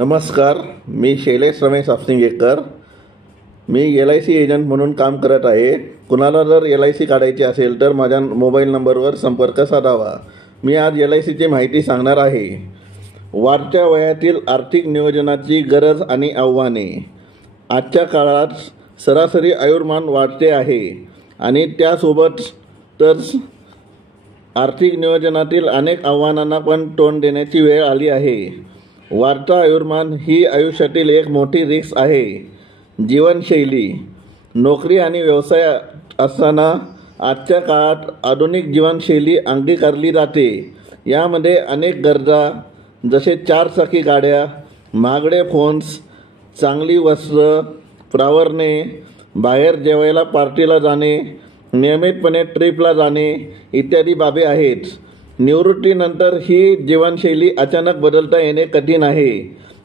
नमस्कार, मी शैलेश रमेश आपसिंगेकर. मी LIC agent म्हणून काम करत आहे. कुणाला जर LIC काढायची असेल तर माझ्या मोबाईल नंबरवर संपर्क साधावा. मी आज LICची माहिती सांगणार आहे. वाढत्या वयातील आर्थिक नियोजनाची गरज आणि आव्हाने. आजच्या काळात सरासरी आयुर्मान वाढते आहे आणि त्यासोबतच आर्थिक नियोजनातील अनेक आव्हानांना पण तोंड देण्याची वेळ आली आहे. वाढता आयुर्मान ही आयुष्यातील एक मोठी रिस्क आहे. जीवनशैली. नोकरी आणि व्यवसाय असताना आजच्या काळात आधुनिक जीवनशैली अंगीकारली जाते. यामध्ये अनेक गरजा जसे 4 चाकी गाड्या, महागडे फोन्स, चांगली वस्त्र, प्रावरणे, बाहेर जेवायला पार्टीला जाणे, नियमितपणे ट्रिपला जाणे इत्यादी बाबी आहेत. निवृत्तीनंतर ही जीवनशैली अचानक बदलता येणे कठीण आहे.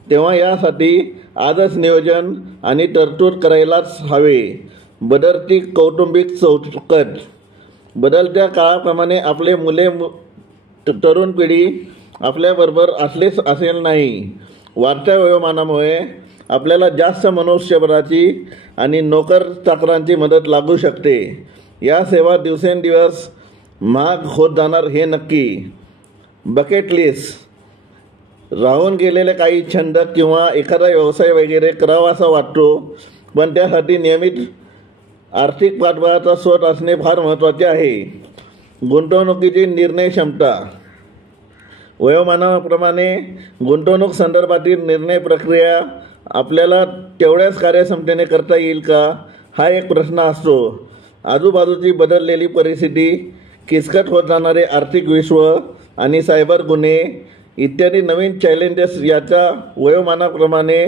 तेव्हा यासाठी आजच नियोजन आणि तरतूद करायलाच हवे. बदलती कौटुंबिक चौकट. बदलत्या काळाप्रमाणे आपले मुले तरुण पिढी आपल्याबरोबर असलेच असेल नाही. वाढत्या वयोमानामुळे आपल्याला जास्त मनुष्यबळाची आणि नोकर चाकरांची मदत लागू शकते. या सेवा दिवसेंदिवस महाग होत जाणार हे नक्की. Bucket list. राहून गेलेले काही छंद किंवा एखादा व्यवसाय वगैरे करावासा वाटतो, पण त्यासाठी नियमित आर्थिक पाठबळाचा स्रोत असणे फार महत्त्वाचे आहे. गुंतवणुकीची निर्णय क्षमता. वयोमानाप्रमाणे गुंतवणूक संदर्भातील निर्णय प्रक्रिया आपल्याला तेवढ्याच कार्यक्षमतेने करता येईल का, हा एक प्रश्न असतो. आजूबाजूची बदललेली परिस्थिती, किचकट होत जाणारे आर्थिक विश्व आणि सायबर गुन्हे इत्यादी नवीन चॅलेंजेस याच्या वयोमानाप्रमाणे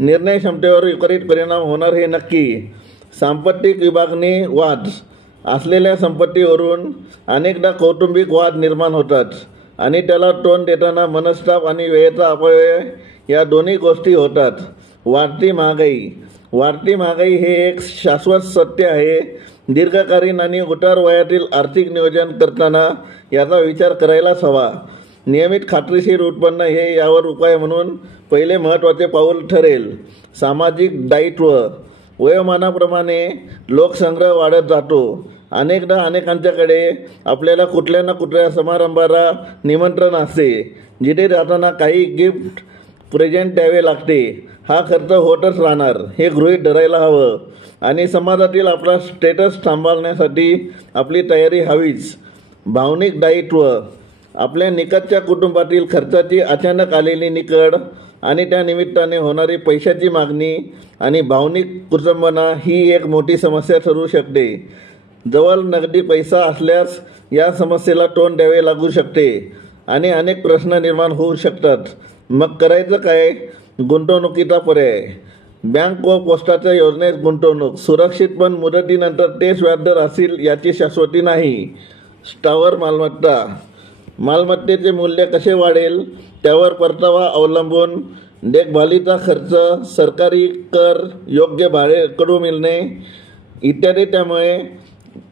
निर्णय क्षमतेवर विपरीत परिणाम होणार हे नक्की. सांपत्तिक विभागणी वाद. असलेल्या संपत्तीवरून अनेकदा कौटुंबिक वाद निर्माण होतात आणि त्याला तोंड देताना मनस्ताप आणि वेळेचा अपव्यय या दोन्ही गोष्टी होतात. वाढती महागाई. वाढती महागाई हे एक शाश्वत सत्य आहे. दीर्घकालीन आणि उतार वयातील आर्थिक नियोजन करताना याचा विचार करायलाच हवा. नियमित खात्रीशीर उत्पन्न हे यावर उपाय म्हणून पहिले महत्त्वाचे पाऊल ठरेल. सामाजिक दायित्व. वयोमानाप्रमाणे लोकसंग्रह वाढत जातो. अनेकदा अनेकांच्याकडे आपल्याला कुठल्या ना कुठल्या समारंभाला निमंत्रण असते, जिथे जाताना काही गिफ्ट प्रेझेंट द्यावे लागते. हा खर्च होतच राहणार हे गृहीत धरायला हवं आणि समाजातील आपला स्टेटस सांभाळण्यासाठी आपली तयारी हवीच. भावनिक दायित्व. आपल्या निकटच्या कुटुंबातील खर्चाची अचानक आलेली निकड आणि त्या निमित्ताने होणारी पैशाची मागणी आणि भावनिक कुचंबना ही एक मोठी समस्या ठरू शकते. जवळ नगदी पैसा असल्यास या समस्येला तोंड द्यावे लागू शकते आणि अनेक प्रश्न निर्माण होऊ शकतात. मग करायचं काय? गुंतवणुकीचा पर्याय. बँक व पोस्टाच्या योजनेत गुंतवणूक. सुरक्षित, पण मुदतीनंतर तेच व्याजदर असतील याची शाश्वती नाही. स्थावर मालमत्ता. मालमत्तेचे मूल्य कसे वाढेल त्यावर परतावा अवलंबून. देखभालीचा खर्च, सरकारी कर, योग्य भाडेकरू मिळणे इत्यादी. त्यामुळे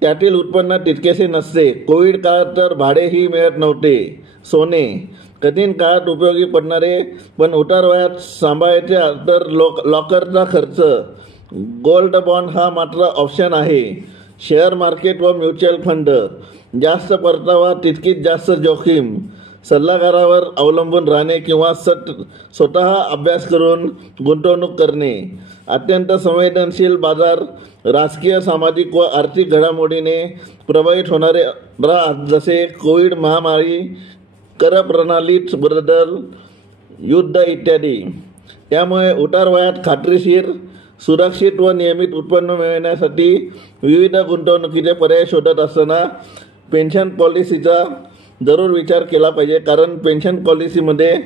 त्यातील उत्पन्न तितकेसे नसते. कोविड काळात तर भाडेही मिळत नव्हते. सोने. कठीण काळात उपयोगी पडणारे पण उतार वयात सांभाळायचे तर लॉकरचा खर्च. गोल्ड बॉन्ड हा मात्र ऑप्शन आहे. शेअर मार्केट व म्युच्युअल फंड. जास्त परतावा तितकीच जास्त जोखीम. सल्लागारावर अवलंबून राहणे किंवा स्वतः अभ्यास करून गुंतवणूक करणे. अत्यंत संवेदनशील बाजार. राजकीय, सामाजिक व आर्थिक घडामोडीने प्रभावित होणारे जसे कोविड महामारी, कर प्रणालीत बदल, युद्ध इत्यादी. त्यामुळे उतार वयात खात्रीशीर, सुरक्षित व नियमित उत्पन्न मिळवण्यासाठी विविध गुंतवणुकीचे पर्याय शोधत असताना पेन्शन पॉलिसीचा जरूर विचार केला पाहिजे. कारण पेन्शन पॉलिसीमध्ये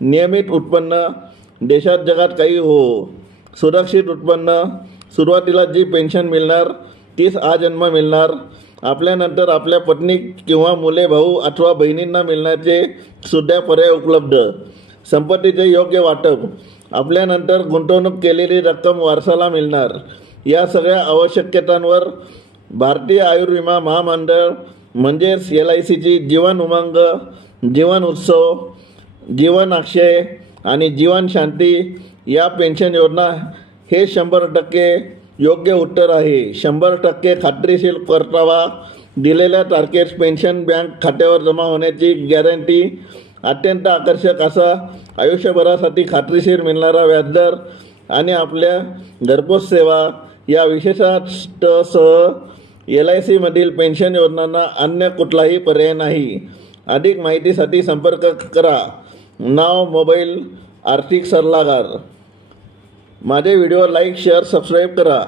नियमित उत्पन्न, देशात जगात काही हो, सुरक्षित उत्पन्न, सुरुवातीला जी पेन्शन मिळणार तीच आजन्म मिळणार, आपल्यानंतर आपल्या पत्नी किंवा मुले, भाऊ अथवा बहिणींना मिळण्याचे सुद्धा पर्याय उपलब्ध. संपत्तीचे योग्य वाटप. आपल्यानंतर गुंतवणूक केलेली रक्कम वारसाला मिळणार. या सगळ्या आवश्यकतांवर भारतीय आयुर्विमा महामंडळ म्हणजेच LICची जीवन उमंग, जीवन उत्सव, जीवन अक्षय आणि जीवन शांती या पेन्शन योजना हे 100% योग्य उत्तर आहे. 100% खात्रीशीर परतावा, दिलेल्या तारखेस पेन्शन बँक खात्यावर जमा होण्याची गॅरंटी, अत्यंत आकर्षक असा आयुष्यभरासाठी खात्रीशीर मिळणारा व्याजदर आणि आपल्या घरपोच सेवा या विशेषांसह LIC मधील पेन्शन योजनांना अन्य कुठलाही पर्याय नाही. अधिक माहितीसाठी संपर्क करा. नाव, मोबाईल, आर्थिक सल्लागार. माझे व्हिडिओ लाईक, शेअर, सबस्क्राईब करा.